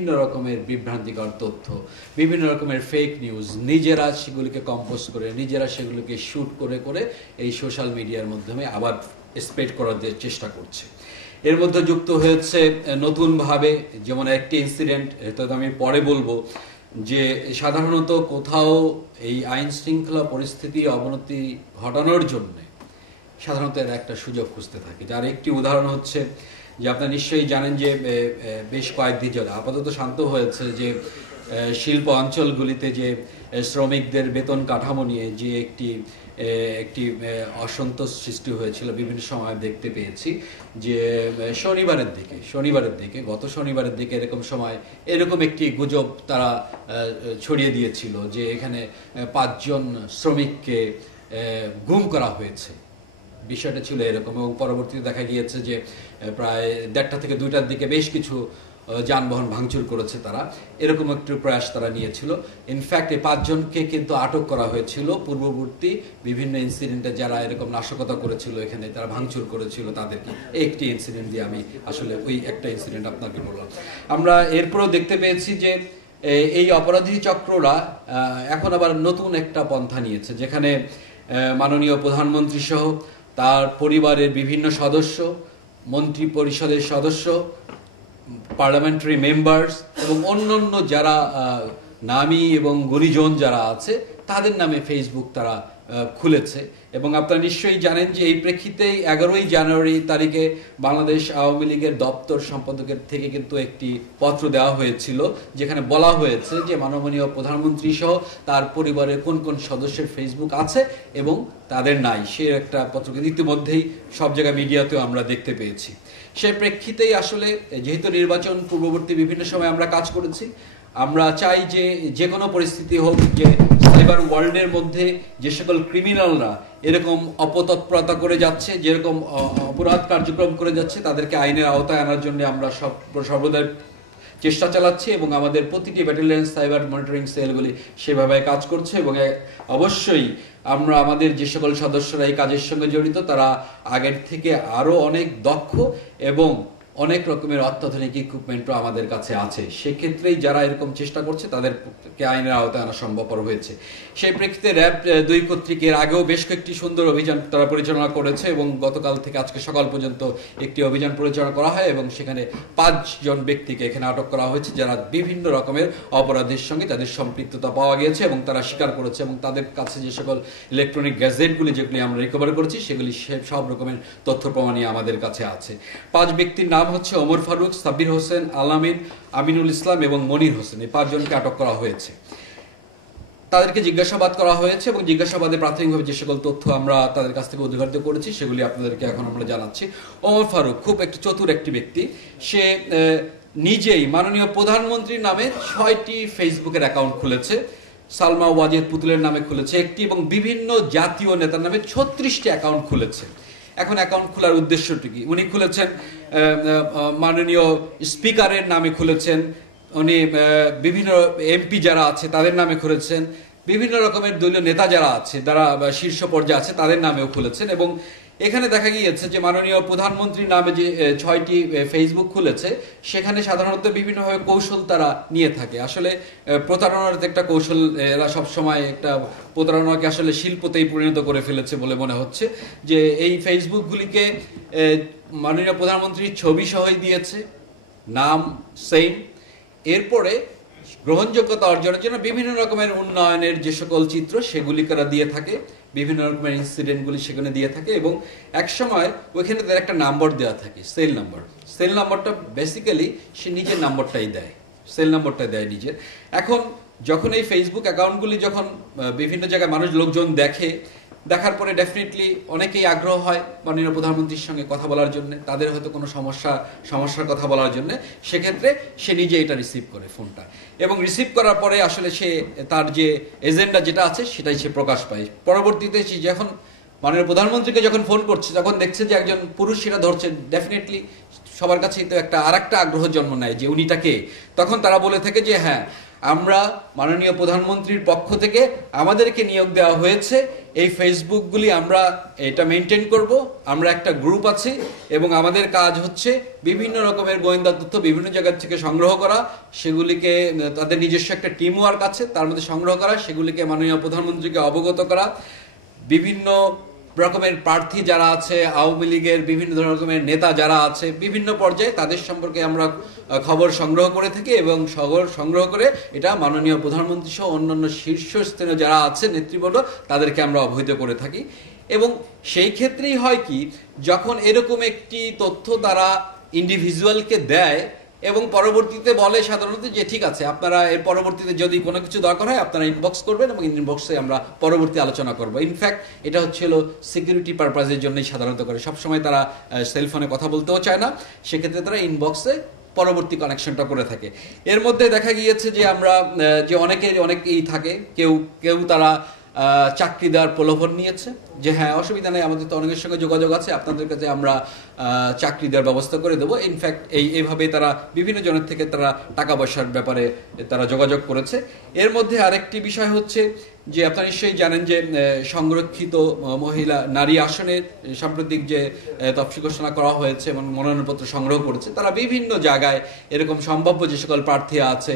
বিভিন্ন রকমের বিভ্রান্তিকর তথ্য, বিভিন্ন রকমের ফেক নিউজ নিজেরা সেগুলিকে কম্পোজ করে, নিজেরা সেগুলোকে শ্যুট করে করে এই সোশ্যাল মিডিয়ার মাধ্যমে আবার স্প্রেড করার চেষ্টা করছে। এর মধ্যে যুক্ত হয়েছে নতুনভাবে যেমন একটি ইনসিডেন্ট তো আমি পরে বলব, যে সাধারণত কোথাও এই আইন শৃঙ্খলা পরিস্থিতি অবনতি ঘটানোর জন্যে সাধারণত এরা একটা সুযোগ খুঁজতে থাকে। যার একটি উদাহরণ হচ্ছে যে আপনারা নিশ্চয়ই জানেন যে বেশ কয়েকদিন ধরে আপাতত শান্ত হয়েছে যে শিল্প অঞ্চলগুলিতে যে শ্রমিকদের বেতন কাঠামো নিয়ে যে একটি একটি অসন্তোষ সৃষ্টি হয়েছিল বিভিন্ন সময় দেখতে পেয়েছি যে শনিবারের দিকে শনিবারের দিকে, গত শনিবারের দিকে এরকম সময় এরকম একটি গুজব তারা ছড়িয়ে দিয়েছিল যে এখানে পাঁচজন শ্রমিককে গুম করা হয়েছে। বিষয়টা ছিল এরকম এবং পরবর্তীতে দেখা গিয়েছে যে প্রায় দেড়টা থেকে দুইটার দিকে বেশ কিছু যানবাহন ভাঙচুর করেছে তারা। এরকম একটু প্রয়াস তারা নিয়েছিল। ইনফ্যাক্ট এই পাঁচজনকে কিন্তু আটক করা হয়েছিল। পূর্ববর্তী বিভিন্ন ইনসিডেন্টে যারা এরকম নাশকতা করেছিল এখানে, তারা ভাঙচুর করেছিল তাদেরকে। একটি ইনসিডেন্ট দিয়ে আমি আসলে ওই একটা ইনসিডেন্ট আপনাকে বললাম। আমরা এরপরেও দেখতে পেয়েছি যে এই অপরাধী চক্ররা এখন আবার নতুন একটা পন্থা নিয়েছে, যেখানে মাননীয় প্রধানমন্ত্রী সহ তার পরিবারের বিভিন্ন সদস্য, মন্ত্রী পরিষদের সদস্য, পার্লামেন্টারি মেম্বার্স এবং অন্যান্য যারা নামী এবং গুণীজন যারা আছে, তাদের নামে ফেসবুক তারা খুলেছে। এবং আপনারা নিশ্চয়ই জানেন যে এই প্রেক্ষিতেই এগারোই জানুয়ারি তারিখে বাংলাদেশ আওয়ামী লীগের দপ্তর সম্পাদকের থেকে কিন্তু একটি পত্র দেওয়া হয়েছিল, যেখানে বলা হয়েছে যে মাননীয় প্রধানমন্ত্রী সহ তার পরিবারের কোন কোন সদস্যের ফেসবুক আছে এবং তাদের নাই। সে একটা পত্র কিন্তু ইতিমধ্যেই সব জায়গায় মিডিয়াতেও আমরা দেখতে পেয়েছি। সে প্রেক্ষিতেই আসলে, যেহেতু নির্বাচন পূর্ববর্তী বিভিন্ন সময় আমরা কাজ করেছি আমরা চাই যে যে কোনো পরিস্থিতি হোক, যে সাইবার ওয়ার্ল্ডের মধ্যে যে সকল ক্রিমিনালরা এরকম অপতৎপরতা করে যাচ্ছে, যেরকম অপরাধ কার্যক্রম করে যাচ্ছে, তাদেরকে আইনের আওতায় আনার জন্য আমরা সব, সর্বদাই চেষ্টা চালাচ্ছি এবং আমাদের প্রতিটি ব্যাটালিয়ন সাইবার মনিটরিং সেলগুলি সেভাবে কাজ করছে এবং অবশ্যই আমরা আমাদের যে সকল সদস্যরা এই কাজের সঙ্গে জড়িত, তারা আগের থেকে আরও অনেক দক্ষ এবং অনেক রকমের অত্যাধুনিক ইকুইপমেন্টও আমাদের কাছে আছে। সেক্ষেত্রেই যারা এরকম চেষ্টা করছে, তাদেরকে আইনের আওতায় আনা সম্ভবপর হয়েছে। সেই প্রেক্ষিতে র্যাব দুই কর্তৃক আগেও বেশ কয়েকটি সুন্দর অভিযান তারা পরিচালনা করেছে এবং গতকাল থেকে আজকে সকাল পর্যন্ত একটি অভিযান পরিচালনা করা হয় এবং সেখানে পাঁচজন ব্যক্তিকে এখানে আটক করা হয়েছে, যারা বিভিন্ন রকমের অপরাধের সঙ্গে তাদের সম্পৃক্ততা পাওয়া গিয়েছে এবং তারা স্বীকার করেছে এবং তাদের কাছে যে সকল ইলেকট্রনিক গ্যাজেটগুলি যেগুলি আমরা রিকভার করেছি, সেগুলি সব রকমের তথ্য প্রমাণই আমাদের কাছে আছে। পাঁচ ব্যক্তির নাম হচ্ছে ওমর ফারুক, সাব্বির হোসেন, আলামিন, আমিনুল ইসলাম এবং মনির হোসেন। এই পাঁচজনকে আটক করা হয়েছে। তাদেরকে জিজ্ঞাসাবাদ করা হয়েছে এবং জিজ্ঞাসাবাদে প্রাথমিকভাবে যে সকল তথ্য আমরা তাদের কাছ থেকে উদ্ঘাটিত করেছি, সেগুলি আপনাদেরকে এখন আমরা জানাচ্ছি। ওমর ফারুক খুব একটি চতুর একটি ব্যক্তি। সে নিজেই মাননীয় প্রধানমন্ত্রীর নামে ছয়টি ফেসবুকের অ্যাকাউন্ট খুলেছে। সালমা ওয়াজেদ পুতুলের নামে খুলেছে একটি এবং বিভিন্ন জাতীয় নেতার নামে ছত্রিশটি অ্যাকাউন্ট খুলেছে। এখন অ্যাকাউন্ট খোলার উদ্দেশ্যটি কি? উনি খুলেছেন মাননীয় স্পিকারের নামে খুলেছেন, উনি বিভিন্ন এমপি যারা আছে তাদের নামে খুলেছেন, বিভিন্ন রকমের দলীয় নেতা যারা আছে, যারা শীর্ষ পর্যায়ে আছে তাদের নামেও খুলেছেন এবং এখানে দেখা গিয়েছে যে মাননীয় প্রধানমন্ত্রীর নামে যে ছয়টি ফেসবুক খুলেছে, সেখানে সাধারণত বিভিন্নভাবে কৌশল তারা নিয়ে থাকে। আসলে প্রতারণার একটা কৌশল এরা সবসময় একটা প্রতারণাকে আসলে শিল্পতেই পরিণত করে ফেলেছে বলে মনে হচ্ছে। যে এই ফেসবুকগুলিকে মাননীয় প্রধানমন্ত্রীর ছবি সহই দিয়েছে, নাম সেম এরপরে গ্রহণযোগ্যতা অর্জনের জন্য বিভিন্ন রকমের উন্নয়নের যে সকল চিত্র সেগুলি তারা দিয়ে থাকে। বিভিন্ন রকমের ইনসিডেন্টগুলি সেখানে দিয়ে থাকে এবং একসময় ওইখানে তার একটা নাম্বার দেওয়া থাকে সেল নাম্বার সেল নাম্বারটা বেসিক্যালি সে নিজের নাম্বারটাই দেয়। সেল নাম্বারটা দেয় নিজের। এখন যখন এই ফেসবুক অ্যাকাউন্টগুলি যখন বিভিন্ন জায়গায় মানুষ, লোকজন দেখে দেখার পরে ডেফিনেটলি অনেকেই আগ্রহ হয় মাননীয় প্রধানমন্ত্রীর সঙ্গে কথা বলার জন্য, তাদের হয়তো কোনো সমস্যা, সমস্যার কথা বলার জন্য। সেক্ষেত্রে সে নিজে এটা রিসিভ করে ফোনটা এবং রিসিভ করার পরে আসলে সে তার যে এজেন্ডা যেটা আছে, সেটাই সে প্রকাশ পায়। পরবর্তীতে সে যখন মাননীয় প্রধানমন্ত্রীকে যখন ফোন করছে, তখন দেখছে যে একজন পুরুষ সেটা ধরছে। ডেফিনেটলি সবার কাছেই তো একটা আর একটা আগ্রহ জন্ম নেয় যে উনিটাকে তখন তারা বলে থাকে যে হ্যাঁ আমরা মাননীয় প্রধানমন্ত্রীর পক্ষ থেকে আমাদেরকে নিয়োগ দেওয়া হয়েছে। এই ফেসবুকগুলি আমরা এটা মেনটেন করব। আমরা একটা গ্রুপ আছি এবং আমাদের কাজ হচ্ছে বিভিন্ন রকমের গোয়েন্দা তথ্য বিভিন্ন জায়গা থেকে সংগ্রহ করা। সেগুলিকে, তাদের নিজস্ব একটা টিম ওয়ার্ক আছে, তার মধ্যে সংগ্রহ করা। সেগুলিকে মাননীয় প্রধানমন্ত্রীকে অবগত করা। বিভিন্ন রকমের প্রার্থী যারা আছে, আওয়ামী লীগের বিভিন্ন রকমের নেতা যারা আছে, বিভিন্ন পর্যায়ে তাদের সম্পর্কে আমরা খবর সংগ্রহ করে থাকি এবং খবর সংগ্রহ করে এটা মাননীয় প্রধানমন্ত্রী সহ অন্যান্য শীর্ষস্থানীয় যারা আছে নেতৃবৃন্দ তাদেরকে আমরা অবহিত করে থাকি। এবং সেই ক্ষেত্রেই হয় কি, যখন এরকম একটি তথ্য তারা ইন্ডিভিজুয়ালকে দেয় এবং পরবর্তীতে বলে সাধারণত যে, ঠিক আছে, আপনারা এর পরবর্তীতে যদি কোনো কিছু দরকার হয়, আপনারা ইনবক্স করবেন এবং ইনবক্সে আমরা পরবর্তী আলোচনা করব। ইনফ্যাক্ট এটা হচ্ছিল সিকিউরিটি পারপাজের জন্যই সাধারণত করে। সবসময় তারা সেলফোনে কথা বলতেও চায় না। সেক্ষেত্রে তারা ইনবক্সে পরবর্তী কানেকশনটা করে থাকে। এর মধ্যে দেখা গিয়েছে যে, আমরা যে অনেকের, অনেকেই থাকে। কেউ কেউ তারা চাকরি দেওয়ার প্রলোভন নিয়েছে। যে হ্যাঁ অসুবিধা নেই, আমাদের তো অনেকের সঙ্গে যোগাযোগ আছে, আপনাদের কাছে আমরা চাকরি দেওয়ার ব্যবস্থা করে দেবো। ইনফ্যাক্ট এই এইভাবে তারা বিভিন্ন জনের থেকে তারা টাকা পয়সার ব্যাপারে তারা যোগাযোগ করেছে। এর মধ্যে আরেকটি বিষয় হচ্ছে যে আপনারা নিশ্চয়ই জানেন যে সংরক্ষিত মহিলা, নারী আসনের সাম্প্রতিক যে তফসি ঘোষণা করা হয়েছে এবং মনোনয়নপত্র সংগ্রহ করেছে, তারা বিভিন্ন জায়গায় এরকম সম্ভাব্য যে সকল প্রার্থী আছে,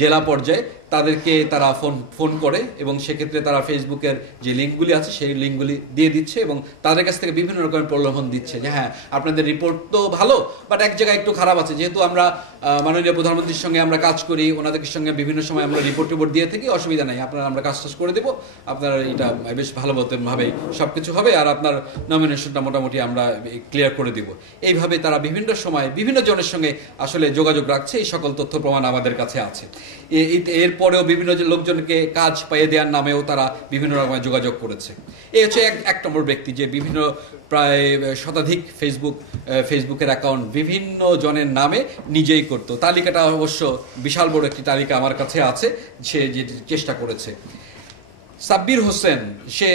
জেলা পর্যায়ে তাদেরকে তারা ফোন ফোন করে এবং সেক্ষেত্রে তারা ফেসবুকের যে লিঙ্কগুলি আছে সেই লিঙ্কগুলি দিয়ে দিচ্ছে এবং তাদের কাছ থেকে বিভিন্ন রকমের প্রলোভন দিচ্ছে যে হ্যাঁ আপনাদের রিপোর্ট তো ভালো বাট এক জায়গায় একটু খারাপ আছে। যেহেতু আমরা মাননীয় প্রধানমন্ত্রীর সঙ্গে আমরা কাজ করি ওনাদের সঙ্গে বিভিন্ন সময় আমরা রিপোর্ট টিপোর্ট দিয়ে থাকি, অসুবিধা নাই। আপনারা আমরা কাজ টাজ করে দেবো। আপনার এটা বেশ ভালো মতন ভাবে সব কিছু হবে আর আপনার নমিনেশনটা মোটামুটি আমরা ক্লিয়ার করে দিব। এইভাবে তারা বিভিন্ন সময় বিভিন্ন জনের সঙ্গে আসলে যোগাযোগ রাখছে, এই সকল তথ্য প্রমাণ আমাদের কাছে আছে। এ- এ- এরপরেও বিভিন্ন লোকজনকে কাজ পাইয়ে দেওয়ার নামেও তারা বিভিন্ন রকমের যোগাযোগ করেছে। এই হচ্ছে এক এক নম্বর ব্যক্তি যে বিভিন্ন প্রায় শতাধিক ফেসবুক ফেসবুকের অ্যাকাউন্ট বিভিন্ন জনের নামে নিজেই করতো। তালিকাটা অবশ্য বিশাল বড় একটি তালিকা আমার কাছে আছে, সে যে চেষ্টা করেছে। সাব্বির হোসেন সে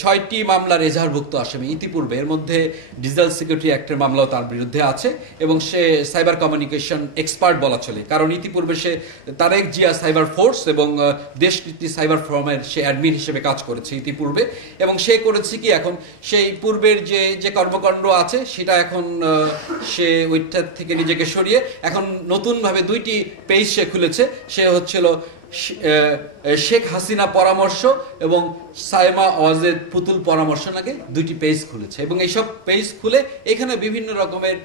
ছয়টি মামলার এজাহারভুক্ত আসামি। ইতিপূর্বে এর মধ্যে ডিজিটাল সিকিউরিটি অ্যাক্টের মামলাও তার বিরুদ্ধে আছে এবং সে সাইবার কমিউনিকেশন এক্সপার্ট বলা চলে। কারণ ইতিপূর্বে সে তারেক জিয়া সাইবার ফোর্স এবং আহ, দেশনীতি সাইবার ফোরামের সে অ্যাডমিন হিসেবে কাজ করেছে ইতিপূর্বে। এবং সে করেছে কি এখন সেই পূর্বের যে যে কর্মকাণ্ড আছে সেটা এখন সে ওইটার থেকে নিজেকে সরিয়ে এখন নতুনভাবে দুইটি পেজ সে খুলেছে। সে হচ্ছিল শেখ হাসিনা পরামর্শ এবং সাইমা ওয়াজেদ পুতুল পরামর্শ নাকি দুইটি পেজ খুলেছে এবং এইসব পেজ খুলে এখানে বিভিন্ন রকমের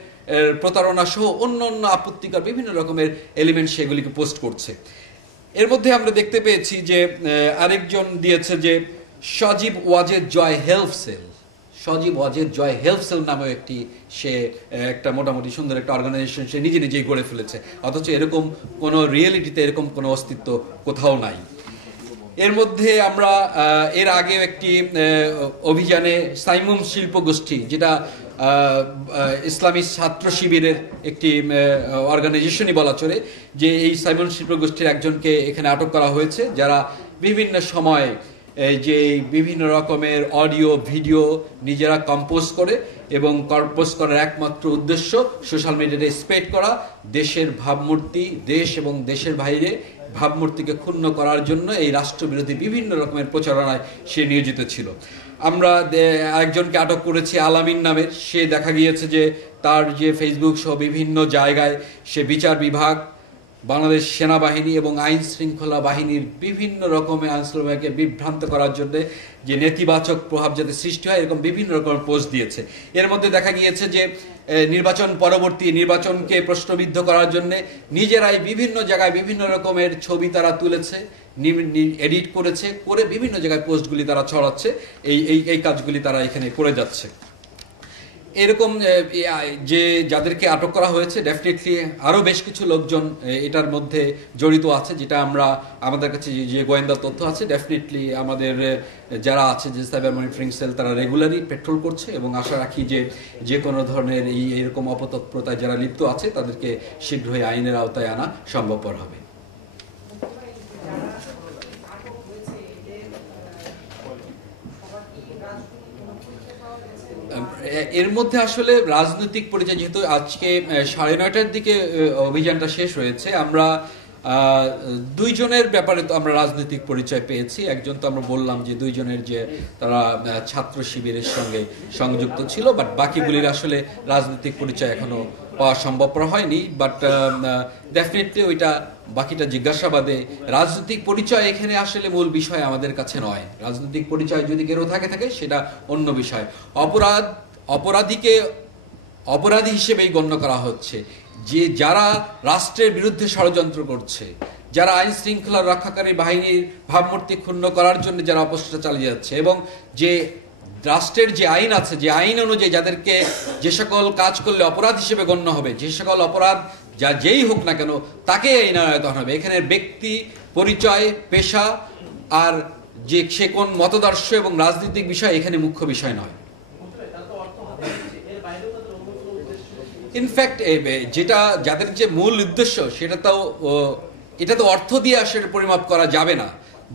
প্রতারণা সহ অন্য অন্য আপত্তিকর বিভিন্ন রকমের এলিমেন্ট সেগুলিকে পোস্ট করছে। এর মধ্যে আমরা দেখতে পেয়েছি যে আরেকজন দিয়েছে যে, Sajeeb Wazed Joy help cell. Sajeeb Wazed Joy help cell নামেও একটি সে একটা মোটামুটি সুন্দর একটা অর্গানাইজেশন সে নিজে নিজেই গড়ে ফেলেছে। অথচ এরকম কোনো রিয়েলিটিতে এরকম কোনো অস্তিত্ব কোথাও নাই। এর মধ্যে আমরা এর আগে একটি অভিযানে সাইমুম শিল্প গোষ্ঠী যেটা ইসলামী ছাত্র শিবিরের একটি অর্গানাইজেশনই বলা চলে, যে এই সাইমুম শিল্প গোষ্ঠীর একজনকে এখানে আটক করা হয়েছে, যারা বিভিন্ন সময় যে বিভিন্ন রকমের অডিও, ভিডিও নিজেরা কম্পোজ করে এবং কম্পোজ করার একমাত্র উদ্দেশ্য সোশ্যাল মিডিয়াতে স্প্রেড করা, দেশের ভাবমূর্তি, দেশ এবং দেশের বাইরে ভাবমূর্তিকে ক্ষুণ্ণ করার জন্য এই রাষ্ট্রবিরোধী বিভিন্ন রকমের প্রচারণায় সে নিয়োজিত ছিল। আমরা একজনকে আটক করেছি আলামিন নামের সে দেখা গিয়েছে যে তার যে ফেসবুক সহ বিভিন্ন জায়গায় সে বিচার বিভাগ বাংলাদেশ সেনাবাহিনী এবং আইন শৃঙ্খলা বাহিনীর বিভিন্ন রকমের আইন শৃঙ্খলাকে বিভ্রান্ত করার জন্য যে নেতিবাচক প্রভাব যাতে সৃষ্টি হয়, এরকম বিভিন্ন রকম পোস্ট দিয়েছে। এর মধ্যে দেখা গিয়েছে যে নির্বাচন পরবর্তী নির্বাচনকে প্রশ্নবিদ্ধ করার জন্য নিজেরাই বিভিন্ন জায়গায় বিভিন্ন রকমের ছবি তারা তুলেছে এডিট করেছে, করে বিভিন্ন জায়গায় পোস্টগুলি তারা ছড়াচ্ছে। এই এই কাজগুলি তারা এখানে করে যাচ্ছে। এরকম যে যাদেরকে আটক করা হয়েছে ডেফিনেটলি আরও বেশ কিছু লোকজন এটার মধ্যে জড়িত আছে, যেটা আমরা আমাদের কাছে যে- যে গোয়েন্দা তথ্য আছে ডেফিনেটলি আমাদের যারা আছে যে সাইবার মনিটরিং সেল তারা রেগুলারই পেট্রোল করছে এবং আশা রাখি যে যে কোনো ধরনের এই এরকম অপতৎপ্রতায় যারা লিপ্ত আছে, তাদেরকে শীঘ্রই আইনের আওতায় আনা সম্ভবপর হবে। এর মধ্যে আসলে রাজনৈতিক পরিচয়, যেহেতু আজকে সাড়ে নয়টার দিকে অভিযানটা শেষ হয়েছে, আমরা দুইজনের ব্যাপারে তো আমরা রাজনৈতিক পরিচয় পেয়েছি। একজন তো আমরা বললাম যে দুইজনের যে তারা ছাত্র শিবিরের সঙ্গে সংযুক্ত ছিল বাট বাকিগুলির আসলে রাজনৈতিক পরিচয় এখনও পাওয়া সম্ভবপর হয়নি। বাট ডেফিনেটলি ওইটা বাকিটা জিজ্ঞাসাবাদে, রাজনৈতিক পরিচয় এখানে আসলে মূল বিষয় আমাদের কাছে নয়। রাজনৈতিক পরিচয় যদি কেউ থাকে থাকে সেটা অন্য বিষয়। অপরাধ অপরাধীকে অপরাধী হিসেবেই গণ্য করা হচ্ছে। যে যারা রাষ্ট্রের বিরুদ্ধে ষড়যন্ত্র করছে, যারা আইন শৃঙ্খলা রক্ষাকারী বাহিনীর ভাবমূর্তি ক্ষুণ্ণ করার জন্য যারা অপচেষ্টা চালিয়ে যাচ্ছে এবং যে রাষ্ট্রের যে আইন আছে, যে আইন অনুযায়ী যাদেরকে যে সকল কাজ করলে অপরাধ হিসেবে গণ্য হবে, যে সকল অপরাধ যা যেই হোক না কেন তাকে আইন আয়তন হবে। এখানে ব্যক্তি, পরিচয়, পেশা আর যে সে কোন মতদর্শ এবং রাজনৈতিক বিষয় এখানে মুখ্য বিষয় নয়। ইনফ্যাক্ট যেটা যাদের যে মূল উদ্দেশ্য, সেটা তো এটা তো অর্থ দিয়ে আসলে পরিমাপ করা যাবে না।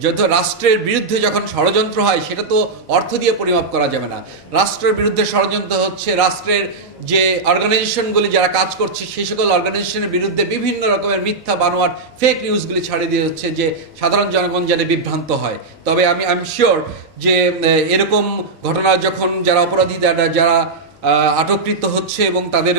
যত রাষ্ট্রের বিরুদ্ধে যখন ষড়যন্ত্র হয়, সেটা তো অর্থ দিয়ে পরিমাপ করা যাবে না। রাষ্ট্রের বিরুদ্ধে ষড়যন্ত্র হচ্ছে রাষ্ট্রের যে অর্গানাইজেশনগুলি যারা কাজ করছে, সেই সকল অর্গানাইজেশনের বিরুদ্ধে বিভিন্ন রকমের মিথ্যা বানোয়ার ফেক নিউজগুলি ছাড়িয়ে দিয়ে হচ্ছে যে সাধারণ জনগণ যাতে বিভ্রান্ত হয়। তবে আমি আই এম শিওর যে এরকম ঘটনা যখন যারা অপরাধী যারা আটককৃত হচ্ছে এবং তাদের